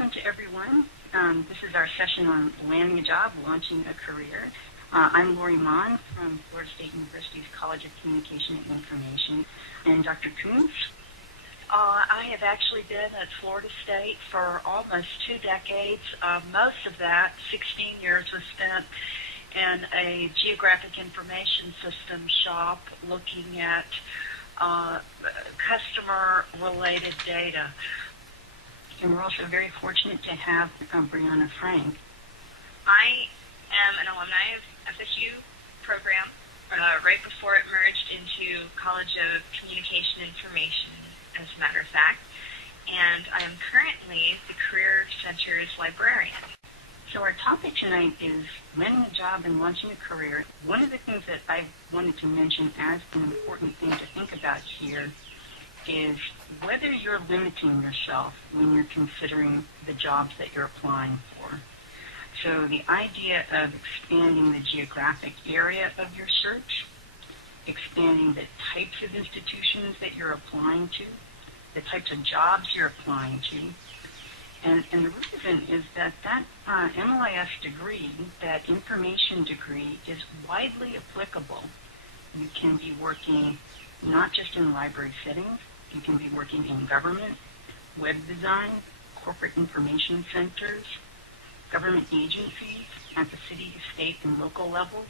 welcome to everyone. This is our session on landing a job, launching a career. I'm Lorri from Florida State University's College of Communication and Information. And Dr. Koontz? I have actually been at Florida State for almost 2 decades. Most of that, 16 years, was spent in a geographic information system shop looking at customer-related data. And we're also very fortunate to have Brianna. I am an alumni of FSU program right before it merged into College of Communication and Information, as a matter of fact, and I am currently the Career Center's librarian. So our topic tonight is landing a job and launching a career. One of the things that I wanted to mention as an important thing to think about here is whether you're limiting yourself when you're considering the jobs that you're applying for. So the idea of expanding the geographic area of your search, expanding the types of institutions that you're applying to, the types of jobs you're applying to, and the reason is that MLIS degree, that information degree, is widely applicable. You can be working not just in library settings, you can be working in government, web design, corporate information centers, government agencies at the city, state, and local levels.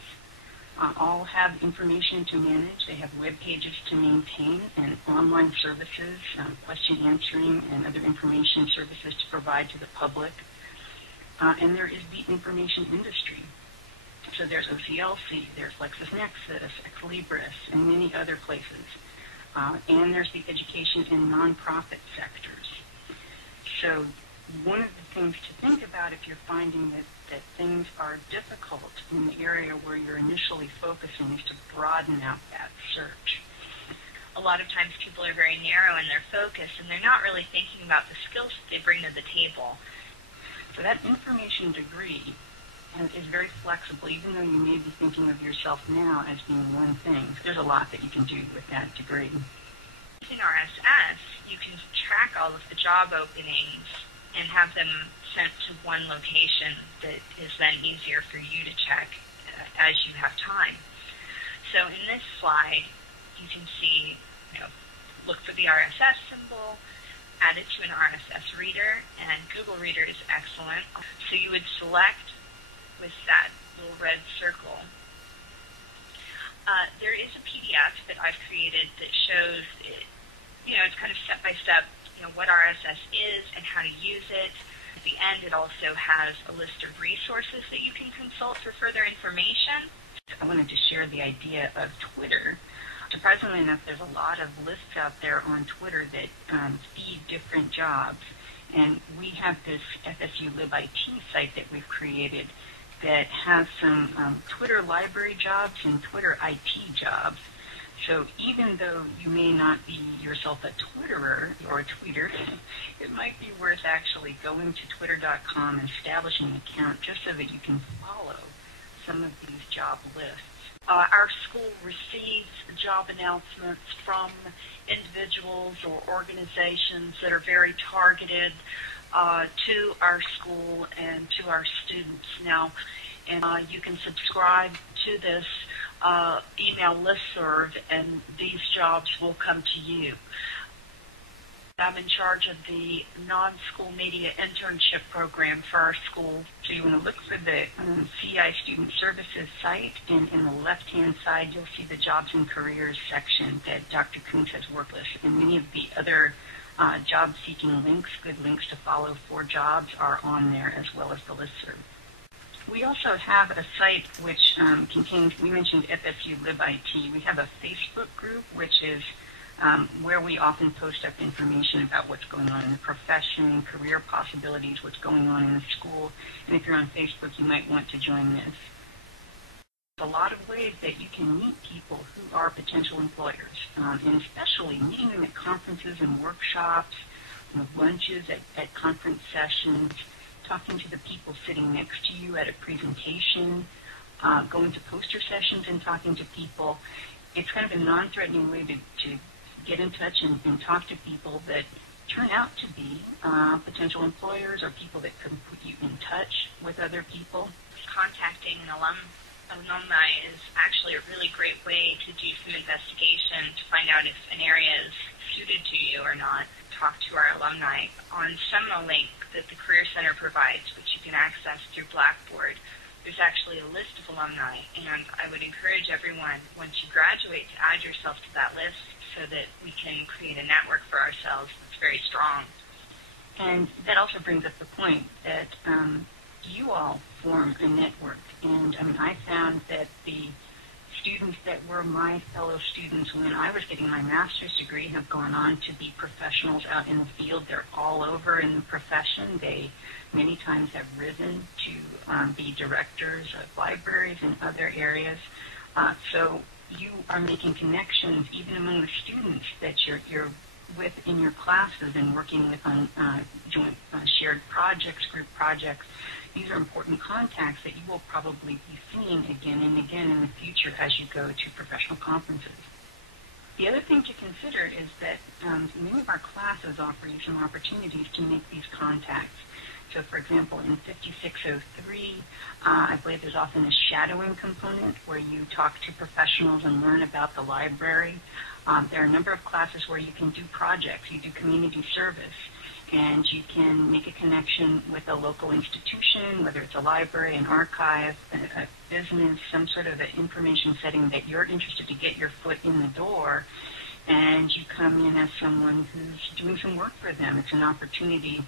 All have information to manage. They have web pages to maintain and online services, question answering, and other information services to provide to the public. And there is the information industry. So there's OCLC, there's LexisNexis, Exlibris, and many other places. And there's the education and nonprofit sectors. So one of the things to think about if you're finding that things are difficult in the area where you're initially focusing is to broaden out that search. A lot of times people are very narrow in their focus, and they're not really thinking about the skills that they bring to the table. So that information degree is very flexible, even though you may be thinking of yourself now as being one thing. There's a lot that you can do with that degree. In RSS, you can track all of the job openings and have them sent to one location that is then easier for you to check as you have time. So in this slide, you can see, look for the RSS symbol, add it to an RSS reader, and Google Reader is excellent. So you would select with that little red circle. There is a PDF that I've created that shows it, it's kind of step-by-step, what RSS is and how to use it. At the end, it also has a list of resources that you can consult for further information. I wanted to share the idea of Twitter. Surprisingly enough, there's a lot of lists out there on Twitter that feed different jobs. And we have this FSU LibIT site that we've created that has some Twitter library jobs and Twitter IT jobs. So even though you may not be yourself a Twitterer or a tweeter, it might be worth actually going to twitter.com and establishing an account just so that you can follow some of these job lists. Our school receives job announcements from individuals or organizations that are very targeted to our school and to our students now. And you can subscribe to this email listserv, and these jobs will come to you. I'm in charge of the non-school media internship program for our school. So you want to look for the CCI Student Services site, and in the left-hand side, you'll see the Jobs and Careers section that Dr. Koontz has worked with. And many of the other job-seeking links, good links to follow for jobs, are on there, as well as the listserv. We also have a site which contains, we mentioned FSU LibIT. We have a Facebook group, which is where we often post up information about what's going on in the profession, career possibilities, what's going on in the school. And if you're on Facebook, you might want to join this. There's a lot of ways that you can meet people who are potential employers, and especially meeting them at conferences and workshops, lunches at conference sessions, talking to the people sitting next to you at a presentation, going to poster sessions and talking to people. It's kind of a non-threatening way to get in touch and talk to people that turn out to be potential employers or people that could put you in touch with other people. Contacting an alumni is actually a really great way to do some investigation to find out if an area is suited to you or not. Talk to our alumni. On Seminole Link that the Career Center provides, which you can access through Blackboard, there's actually a list of alumni, and I would encourage everyone, once you graduate, to add yourself to that list so that we can create a network for ourselves that's very strong. And that also brings up the point that you all form a network. And I found that the students that were my fellow students when I was getting my master's degree have gone on to be professionals out in the field. They're all over in the profession. They many times have risen to be directors of libraries and other areas. So you are making connections even among the students that you're with in your classes and working with on joint shared projects, group projects. These are important contacts that you will probably be seeing again and again in the future as you go to professional conferences. The other thing to consider is that many of our classes offer you some opportunities to make these contacts. So, for example, in 5603, I believe there's often a shadowing component where you talk to professionals and learn about the library. There are a number of classes where you can do projects. You do community service, and you can make a connection with a local institution, whether it's a library, an archive, a business, some sort of an information setting that you're interested to get your foot in the door, and you come in as someone who's doing some work for them. It's an opportunity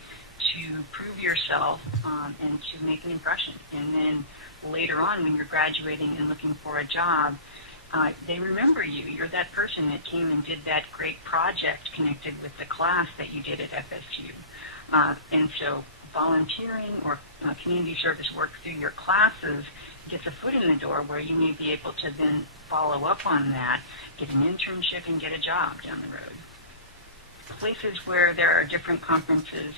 to prove yourself and to make an impression. And then later on, when you're graduating and looking for a job, they remember you. You're that person that came and did that great project connected with the class that you did at FSU. And so volunteering or community service work through your classes gets a foot in the door where you may be able to then follow up on that, get an internship, and get a job down the road. Places where there are different conferences.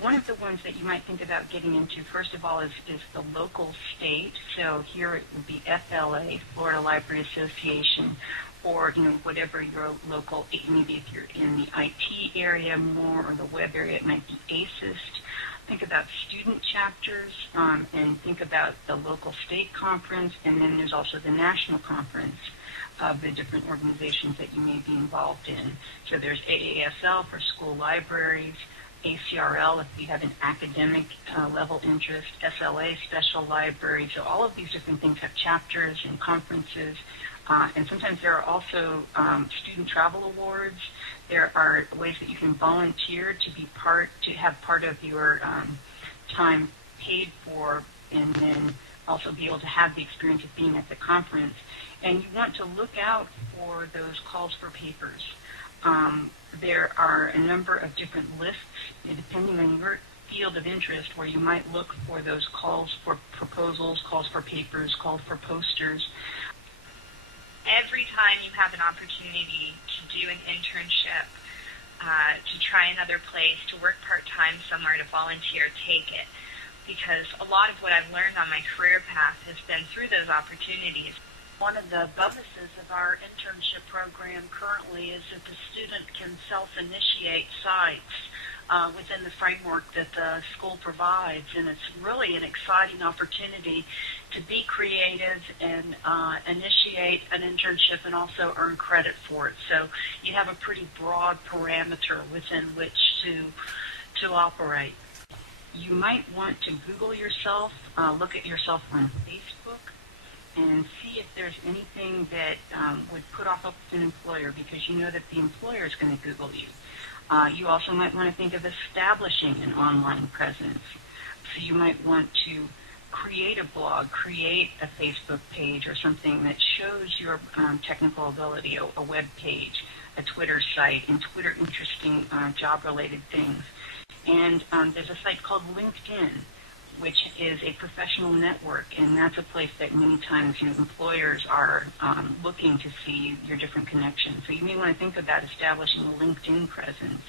One of the ones that you might think about getting into, first of all, is the local state. So here it would be FLA, Florida Library Association, or whatever your local, maybe if you're in the IT area more or the web area, it might be ASIST. Think about student chapters and think about the local state conference, and then there's also the national conference of the different organizations that you may be involved in. So there's AASL for school libraries, ACRL if you have an academic level interest, SLA, special library. So all of these different things have chapters and conferences. And sometimes there are also student travel awards. There are ways that you can volunteer to have part of your time paid for, and then also be able to have the experience of being at the conference. And you want to look out for those calls for papers. There are a number of different lists, depending on your field of interest, where you might look for those calls for proposals, calls for papers, calls for posters. Every time you have an opportunity to do an internship, to try another place, to work part-time somewhere, to volunteer, take it. Because a lot of what I've learned on my career path has been through those opportunities. One of the bonuses of our internship program currently is that the student can self-initiate sites within the framework that the school provides, and it's really an exciting opportunity to be creative and initiate an internship and also earn credit for it. So you have a pretty broad parameter within which to operate. You might want to Google yourself, look at yourself on Facebook, and see if there's anything that would put off an employer, because you know that the employer is going to Google you. You also might want to think of establishing an online presence. So you might want to create a blog, create a Facebook page or something that shows your technical ability, a web page, a Twitter site, and Twitter interesting job-related things. And there's a site called LinkedIn, which is a professional network, and that's a place that many times employers are looking to see your different connections. So you may want to think about establishing a LinkedIn presence.